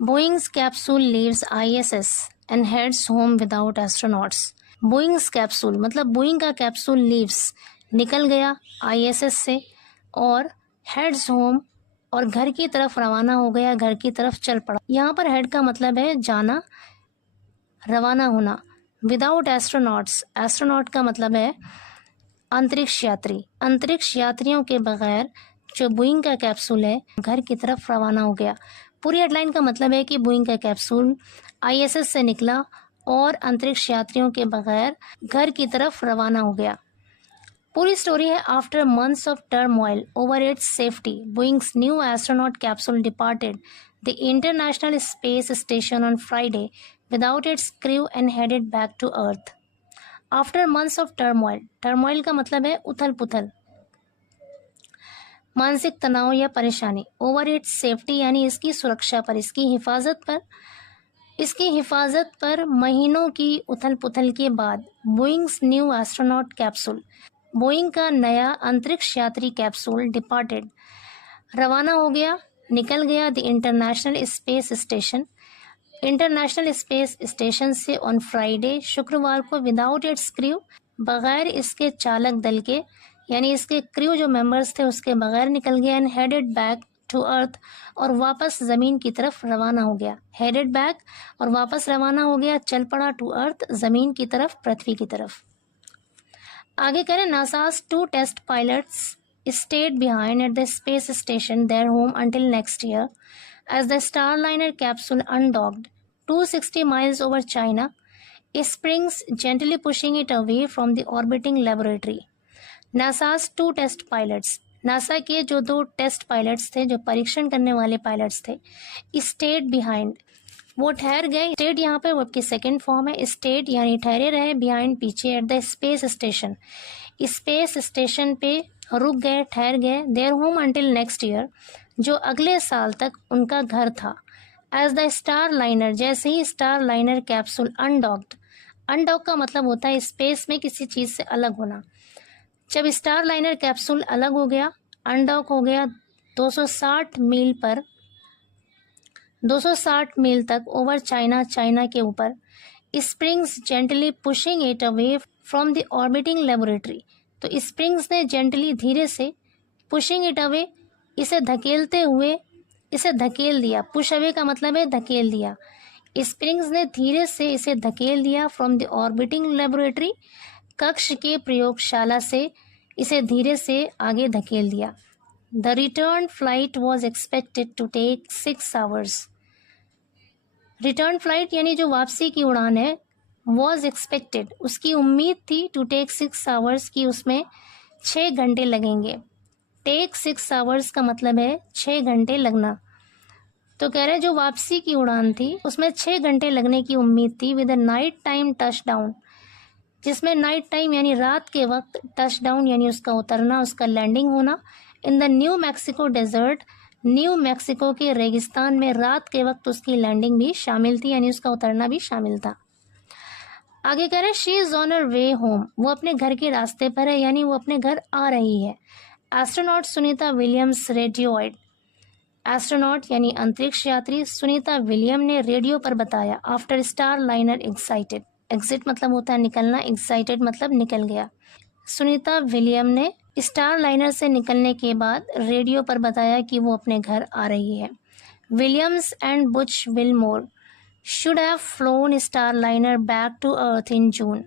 Boeing's capsule leaves ISS and heads home without astronauts. Boeing's capsule मतलब Boeing का capsule leaves निकल गया ISS से और हेड्स होम और घर की तरफ रवाना हो गया, घर की तरफ चल पड़ा। यहाँ पर हेड का मतलब है जाना, रवाना होना। विदाउट एस्ट्रोनॉट्स, एस्ट्रोनॉट का मतलब है अंतरिक्ष यात्री। अंतरिक्ष यात्रियों के बगैर जो बोइंग का कैप्सूल है घर की तरफ रवाना हो गया। पूरी हेडलाइन का मतलब है कि बोइंग का कैप्सूल ISS से निकला और अंतरिक्ष यात्रियों के बगैर घर की तरफ रवाना हो गया। पूरी स्टोरी है after months of turmoil over its safety Boeing's new astronaut capsule departed the International Space Station on Friday without its crew and headed back to Earth. After months of turmoil, turmoil का मतलब है उथल पुथल, मानसिक तनाव या परेशानी। Over its safety यानी इसकी सुरक्षा पर, इसकी हिफाजत पर महीनों की उथल पुथल के बाद Boeing's new astronaut capsule, Boeing का नया अंतरिक्ष यात्री कैप्सूल डिपार्टेड रवाना हो गया, निकल गया the International Space station, international Space station से ऑन फ्राइडे शुक्रवार को विदाउट इट्स क्रू, बगैर इसके चालक दल के यानी इसके क्रू जो मेंबर्स थे उसके बगैर निकल गया and headed back to Earth और वापस ज़मीन की तरफ रवाना हो गया। हेडेड बैक और वापस रवाना हो गया, चल पड़ा टू अर्थ ज़मीन की तरफ, पृथ्वी की तरफ। आगे करें NASA's 2 test pilots stayed behind at the space station their home until next year as the Starliner capsule undocked 260 miles over China, springs gently pushing it away from the orbiting laboratory. NASA's 2 test pilots, NASA के जो 2 test pilots थे, जो परीक्षण करने वाले pilots थे, state behind, वो ठहर गए। स्टेड यहाँ पे वर्ब की सेकंड फॉर्म है, स्टेड यानी ठहरे रहे, बिहाइंड पीछे, at the space station, space station पे रुक गए, ठहर गए। Their home until next year, जो अगले साल तक उनका घर था। एज द स्टार लाइनर, जैसे ही स्टार लाइनर कैप्सूल अनडॉक्ड, अनडॉक का मतलब होता है स्पेस में किसी चीज़ से अलग होना। जब स्टार लाइनर कैप्सूल अलग हो गया, अनडॉक हो गया 260 मील तक ओवर चाइना, चाइना के ऊपर, springs gently pushing it away from the orbiting laboratory, तो स्प्रिंग्स ने जेंटली धीरे से, पुशिंग इट अवे इसे धकेलते हुए, इसे धकेल दिया। पुश अवे का मतलब है धकेल दिया। स्प्रिंग्स ने धीरे से इसे धकेल दिया फ्रॉम द ऑर्बिटिंग लेबोरेटरी, कक्ष के प्रयोगशाला से इसे धीरे से आगे धकेल दिया। The return flight was expected to take 6 hours। Return flight यानी जो वापसी की उड़ान है, वॉज एक्सपेक्टेड उसकी उम्मीद थी, टू टेक 6 hours की उसमें 6 घंटे लगेंगे। टेक 6 hours का मतलब है 6 घंटे लगना। तो कह रहे जो वापसी की उड़ान थी उसमें 6 घंटे लगने की उम्मीद थी with a night time touch down, जिसमें नाइट टाइम यानी रात के वक्त, टच डाउन यानी उसका उतरना, उसका लैंडिंग होना, in the New Mexico desert, New Mexico के रेगिस्तान में रात के वक्त उसकी लैंडिंग भी शामिल थी, यानी उसका उतरना भी शामिल था। आगे कह रहे she is on her way home, वो अपने घर के रास्ते पर है, यानी वो अपने घर आ रही है। एस्ट्रोनॉट सुनीता विलियम्स रेडियोइड, एस्ट्रोनॉट यानी अंतरिक्ष यात्री सुनीता विलियम ने रेडियो पर बताया, after star liner excited, exit मतलब होता है निकलना, एक्साइटेड मतलब निकल गया। सुनीता विलियम ने स्टार लाइनर से निकलने के बाद रेडियो पर बताया कि वो अपने घर आ रही है। Williams and Butch Wilmore should have flown Starliner back to Earth in June.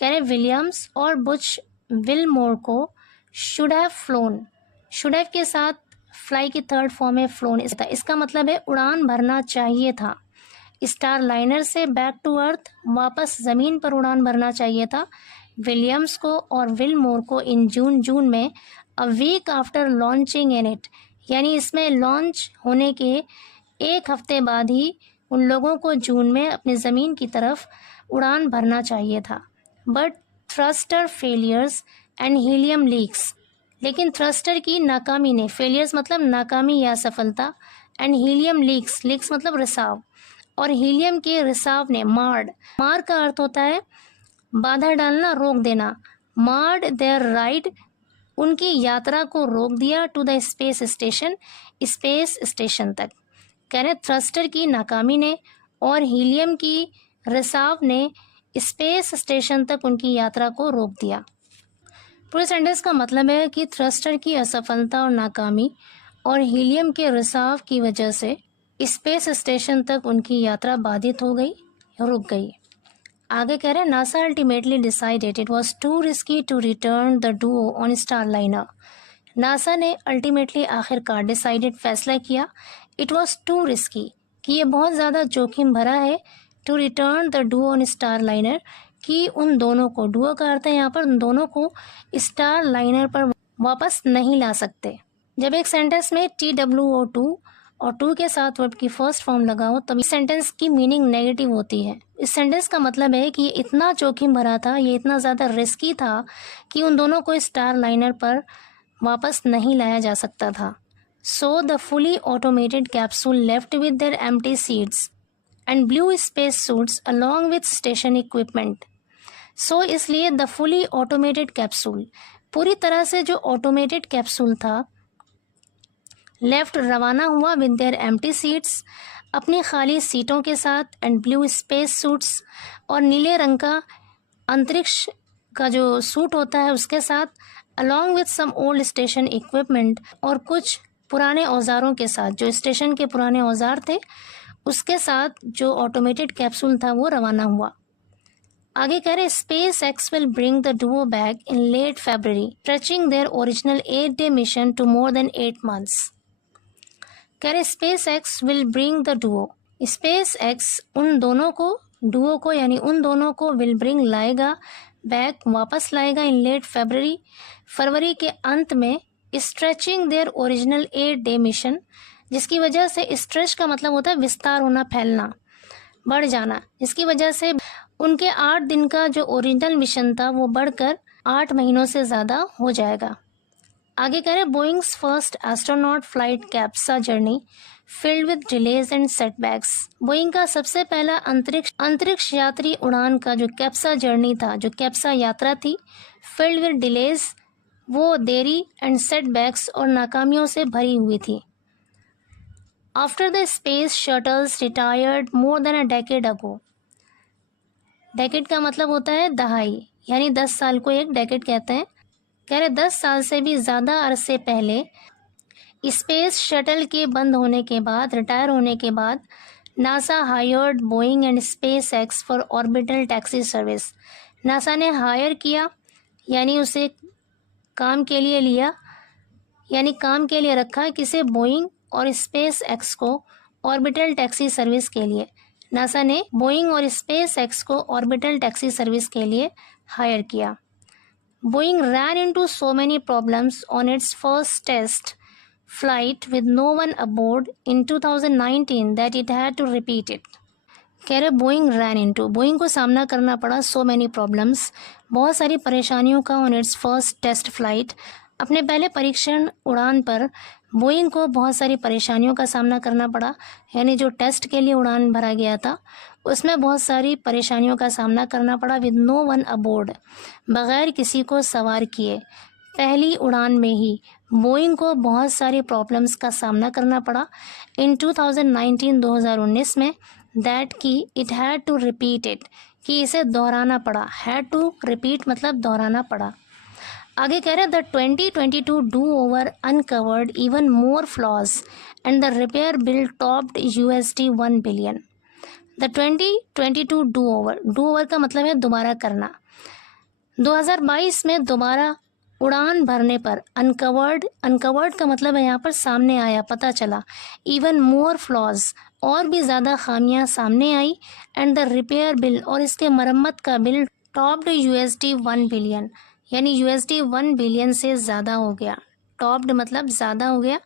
कह रहे विलियम्स और बुच विलमोर को should have flown, should have के साथ फ्लाई की थर्ड फॉर्म है फ्लोन, इसका मतलब है उड़ान भरना चाहिए था। स्टार लाइनर से बैक टू अर्थ, वापस ज़मीन पर उड़ान भरना चाहिए था विलियम्स को और विलमोर को इन जून में, a week after launching in it, यानी इसमें लॉन्च होने के 1 हफ्ते बाद ही उन लोगों को जून में अपनी ज़मीन की तरफ उड़ान भरना चाहिए था। But thruster failures and helium leaks, लेकिन थ्रस्टर की नाकामी ने, फेलियर्स मतलब नाकामी या असफलता, एंड हीलियम लीक्स, लीक्स मतलब रिसाव, और हीलियम के रिसाव ने मार का अर्थ होता है बाधा डालना, रोक देना, मार्ड देयर राइड, उनकी यात्रा को रोक दिया, to the space station, space station तक। कह रहे थ्रस्टर की नाकामी ने और हीलियम की रिसाव ने स्पेस स्टेशन तक उनकी यात्रा को रोक दिया। पूरे सेंटेंस का मतलब है कि थ्रस्टर की असफलता और नाकामी और हीलियम के रिसाव की वजह से स्पेस स्टेशन तक उनकी यात्रा बाधित हो गई, रुक गई। आगे कह रहे हैं NASA ultimately decided it was too risky to return the duo on Starliner. NASA ने अल्टीमेटली आखिरकार डिसाइडेड फैसला किया इट वाज टू रिस्की कि ये बहुत ज़्यादा जोखिम भरा है to return the duo on Starliner कि उन दोनों को, डुओ का अर्थ है यहाँ पर उन दोनों को स्टारलाइनर पर वापस नहीं ला सकते। जब एक सेंटेंस में TWO2 और 2 के साथ वर्ब की फर्स्ट फॉर्म लगा हो तब इस सेंटेंस की मीनिंग नेगेटिव होती है। इस सेंटेंस का मतलब है कि ये इतना जोखिम भरा था, ये इतना ज़्यादा रिस्की था कि उन दोनों को स्टारलाइनर पर वापस नहीं लाया जा सकता था। So the fully automated capsule left with their empty seats and blue space suits along with station equipment. So इसलिए द फुली ऑटोमेटेड कैप्सूल, पूरी तरह से जो ऑटोमेटेड कैप्सूल था, लेफ्ट रवाना हुआ विद देयर एम्प्टी सीट्स, अपनी खाली सीटों के साथ, एंड ब्लू स्पेस सूट्स और नीले रंग का अंतरिक्ष का जो सूट होता है उसके साथ, along with some old station equipment और कुछ पुराने औजारों के साथ, जो स्टेशन के पुराने औजार थे उसके साथ जो ऑटोमेटेड कैप्सूल था वो रवाना हुआ। आगे कह रहे SpaceX will bring the duo back in late February stretching their original 8-day mission to more than 8 months। कह रहे SpaceX will bring the duo, SpaceX उन दोनों को, डुओ को यानी उन दोनों को, विल ब्रिंग लाएगा, बैक वापस लाएगा, इन लेट फरवरी फरवरी के अंत में, stretching their original 8-day mission, जिसकी वजह से स्ट्रेच का मतलब होता है विस्तार होना, फैलना, बढ़ जाना, जिसकी वजह से उनके 8 दिन का जो ओरिजिनल मिशन था वो बढ़कर 8 महीनों से ज़्यादा हो जाएगा। आगे कह रहे Boeing's first astronaut flight कैप्सा journey filled with delays and setbacks. Boeing का सबसे पहला अंतरिक्ष यात्री उड़ान का जो कैप्सा जर्नी था, जो कैप्सा यात्रा थी, फिल्ड विद डिलेज, वो देरी, एंड सेटबैक्स और नाकामियों से भरी हुई थी। After the space shuttles retired more than a decade ago. Decade का मतलब होता है दहाई, यानी 10 साल को एक डेकेड कहते हैं। कह रहे 10 साल से भी ज़्यादा अरसे पहले स्पेस शटल के बंद होने के बाद, रिटायर होने के बाद, NASA hired Boeing and space x for orbital taxi service. NASA ने हायर किया यानी उसे काम के लिए लिया, यानी काम के लिए रखा किसे, बोइंग और स्पेस एक्स को ऑर्बिटल टैक्सी सर्विस के लिए। नासा ने बोइंग और स्पेस एक्स को ऑर्बिटल टैक्सी सर्विस के लिए हायर किया। Boeing ran into so many problems on its first test flight with no one aboard in 2019 that it had to repeat it. कह रहे बोइंग रैन इनटू, बोइंग को सामना करना पड़ा सो मेनी प्रॉब्लम्स, बहुत सारी परेशानियों का, on its first test flight, अपने पहले परीक्षण उड़ान पर बोइंग को बहुत सारी परेशानियों का सामना करना पड़ा, यानी जो टेस्ट के लिए उड़ान भरा गया था उसमें बहुत सारी परेशानियों का सामना करना पड़ा। विद नो वन अबोर्ड, बग़ैर किसी को सवार किए, पहली उड़ान में ही बोइंग को बहुत सारी प्रॉब्लम्स का सामना करना पड़ा इन 2019 में, दैट कि it had to repeat it, कि इसे दोहराना पड़ा, हैड टू रिपीट मतलब दोहराना पड़ा। आगे कह रहे the 2022 do over uncovered even more flaws and the repair bill topped $1 billion. The 2022 do over का मतलब है दोबारा करना। 2022 में दोबारा उड़ान भरने पर, अनकवर्ड का मतलब है यहाँ पर सामने आया, पता चला, इवन मोर फ्लॉज और भी ज़्यादा खामियां सामने आई, एंड द रिपेयर बिल और इसके मरम्मत का बिल टॉप्ड $1 बिलियन, यानी $1 बिलियन से ज़्यादा हो गया। टॉप्ड मतलब ज़्यादा हो गया,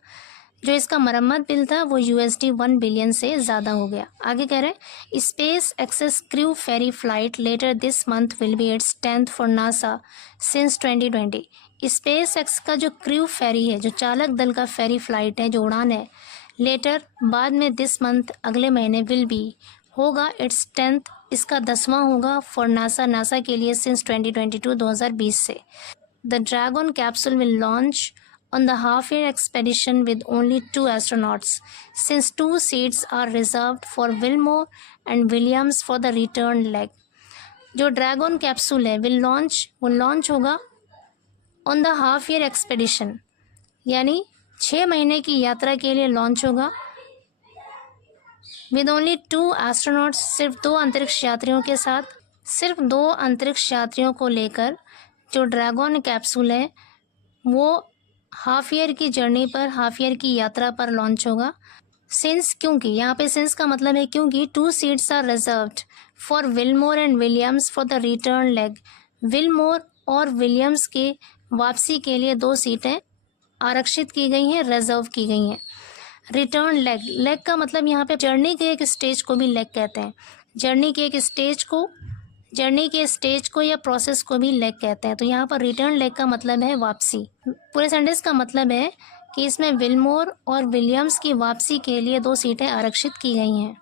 जो इसका मरम्मत बिल था वो $1 बिलियन से ज़्यादा हो गया। आगे कह रहे हैं SpaceX's crew ferry flight later this month will be its 10th for NASA since 2020। SpaceX का जो क्रू फेरी है, जो चालक दल का फेरी फ्लाइट है, जो उड़ान है, लेटर बाद में, दिस मंथ अगले महीने, विल बी होगा, इट्स 10th इसका 10वां होगा, फॉर नासा के लिए, सिंस 2022 से। The dragon capsule will launch on the half-year expedition with only 2 astronauts, since 2 seats are reserved for Wilmore and Williams for the return leg. जो dragon capsule है वो launch होगा on the half year expedition, यानी 6 महीने की यात्रा के लिए लॉन्च होगा विद ओनली 2 एस्ट्रोनॉट्स, सिर्फ 2 अंतरिक्ष यात्रियों के साथ, सिर्फ 2 अंतरिक्ष यात्रियों को लेकर जो ड्रैगन कैप्सूल है वो हाफ ईयर की जर्नी पर, हाफ ईयर की यात्रा पर लॉन्च होगा। सिंस, क्योंकि यहाँ पे सिंस का मतलब है क्योंकि 2 seats are reserved for Wilmore and Williams for the return leg. Wilmore और विलियम्स के वापसी के लिए 2 सीटें आरक्षित की गई हैं, रिजर्व की गई हैं। रिटर्न लेग, लेग का मतलब यहाँ पे जर्नी के एक स्टेज को भी लेग कहते हैं। जर्नी के स्टेज को या प्रोसेस को भी लेग कहते हैं। तो यहाँ पर रिटर्न लेग का मतलब है वापसी। पूरे सेंटेंस का मतलब है कि इसमें विलमोर और विलियम्स की वापसी के लिए 2 सीटें आरक्षित की गई हैं।